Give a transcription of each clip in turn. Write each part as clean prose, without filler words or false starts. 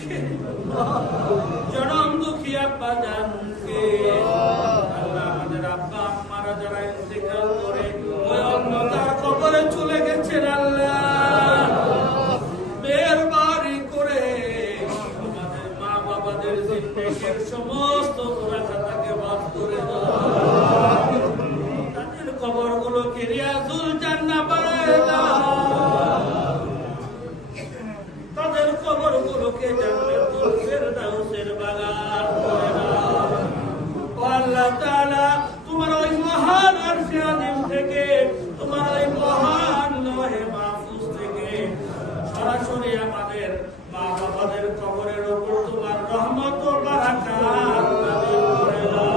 জানকে, জনম দুঃখী আব্বা জানকে, আল্লাহ আমাদের আব্বা আম্মারা যারা ইন্তেকাল করে ওই অন্ধকার কবরে চলে গেছেন, আল্লাহ মেহেরবানি করে আমাদের মা বাবাদের জিন্দেগির সমস্ত গুনাহটাকে মাফ করে দাও, তাদের কবরগুলোকে রিয়াজুল জান্নাহ বানায় দাও, তাদের কবরগুলোকে জান্নাতুল ফেরদাউসের বাগান করে দাও। আল্লাহ তাআলা তোমার ওই মহান আরশে আযীম থেকে, তোমার ওই মহান লৌহে মাহফুজ থেকে সরাসরি আমাদের মা বাবাদের কবরের উপর তোমার রহমত ও বারাকাত নাযিল করে দাও।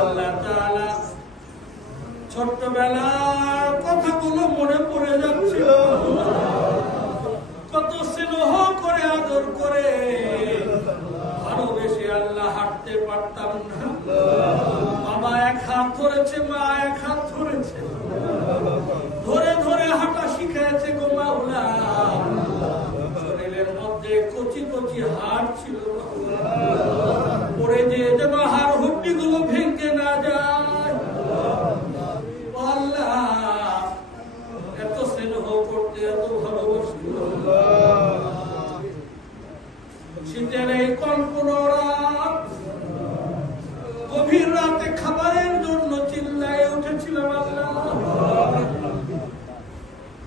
আল্লাহ তাআলা ছোট্টবেলার কথাগুলো মনে পড়ে যাচ্ছে, কত স্নেহ করে আদর করে ভালোবেসে আল্লাহ হাঁটতে পারতাম না, বাবা এক হাত ধরেছে, মা এক হাত ধরেছে, ধরে ধরে হাঁটা শিখাইছে গো মাওলা, শরীরের মধ্যে কচি কচি হাড় ছিল, পড়ে যেয়ে যেন হাড় হুড্ডি গুলো ভেঙে না যায়, আল্লাহ এত স্নেহ করতে, এত ভালোবাসি, শীতের এই কল্পনা রাত, গভীর রাতে খাবারের জন্য চিল্লায় উঠেছিলাম, আল্লাহ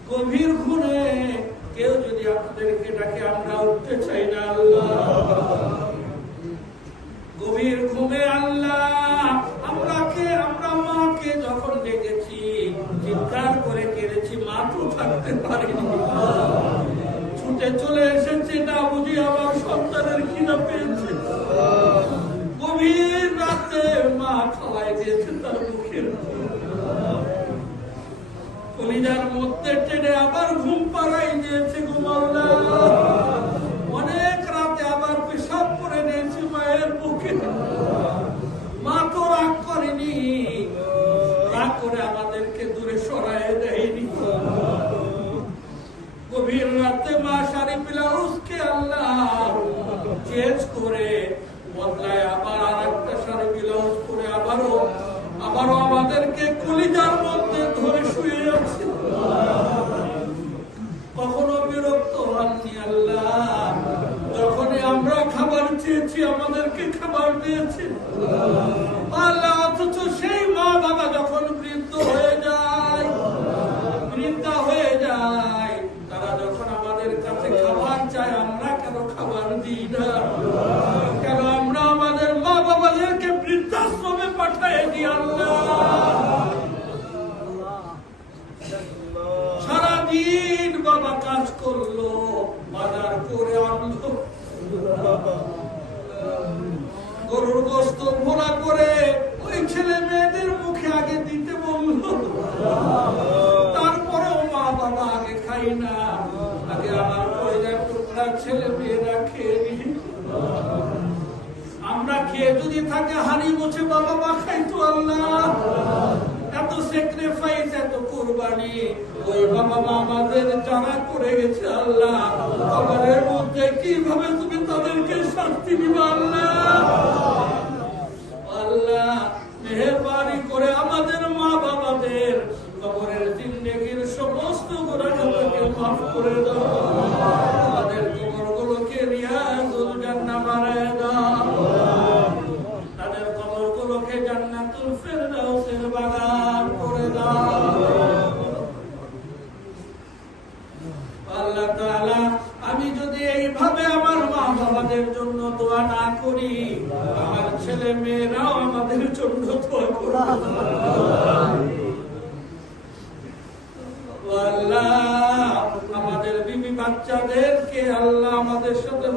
গভীর ঘুরে কেউ যদি আপনাদেরকে ডাকে আমরা উঠতে চাই না, আল্লাহ গভীর ঘুমে আল্লাহ আমরা মাকে যখন ডেকেছি চিৎকার করে কেঁদেছি, মা তো থাকতে পারেনি, ছুটে চলে এসেছে, না বুঝি আমার সন্তানের খিদা পেয়েছে, গভীর রাতে মা খাওয়াই দিয়েছে তার মুখের কলিজার মধ্যে টেনে আবার ঘুম পাড়াই দিয়েছে গো মাওলা, অনেক রাতে আবার পেশাব করে নিয়েছি মায়ের বুকে, মা তো রাগ করেনি, রাগ করে আমাদেরকে দূরে সরায় দেয়নি, গভীর রাতে মা শাড়ি ব্লাউজকে আল্লাহ চেঞ্জ করে বদলায় আবার আর একটা শাড়ি ব্লাউজ করে আবারও আমাদেরকে কলিজার মধ্যে ধরে শুয়ে যাচ্ছে, কখনো বিরক্ত হননি আল্লাহ, যখনই আমরা খাবার চেয়েছি আমাদেরকে খাবার দিয়েছে আল্লাহ, অথচ সেই মা বাবা যখন বৃদ্ধা হয়ে যায়, তারা যখন আমাদের কাছে খাবার চায় আমরা কেন খাবার দিই না, কেন আমরা আমাদের মা বাবাদেরকে বৃদ্ধাশ্রমে পাঠিয়ে দিই, আল্লাহ সারাদিন বাবা কাজ করলো, বাজার করে আনলো, গরুর গোশত ভোলা করে ওই ছেলে মেয়েদের মুখে আগে দিতে বললো, তারপরেও মা বাবা আগে খাই না, আগে আমার কয়লার টুকরা ছেলে মেয়েরা খেয়ে নি, আমরা খেয়ে যদি থাকে হাড়ি মুছে বাবা মা খাইতো, আল্লাহ এত স্যাক্রিফাইস, এত কুরবানি ওই বাবা মা আমাদের যারা করে গেছে, আল্লাহ কবরের মধ্যে কিভাবে তুমি তাদেরকে শাস্তি দিবা, আল্লাহ মেহেরবানি করে আমাদের মা বাবাদের কবরের জিন্দেগির সমস্ত গুনাহকে মাফ করে দাও, তাদের কবরগুলোকে রিয়াজুল জান্নাহ বানায় দাও, তাদের কবরগুলোকে জান্নাতুল ফেরদাউসের বাগান করে দাও। আল্লাহ তাআলা আমি যদি এইভাবে আমার মা বাবাদের জন্য দোয়া না করি, আমার ছেলে মেয়েরাও আমাদের জন্য দোয়া করবে, আল্লাহ আমাদের বিবি বাচ্চাদেরকে আল্লাহ আমাদের সাথে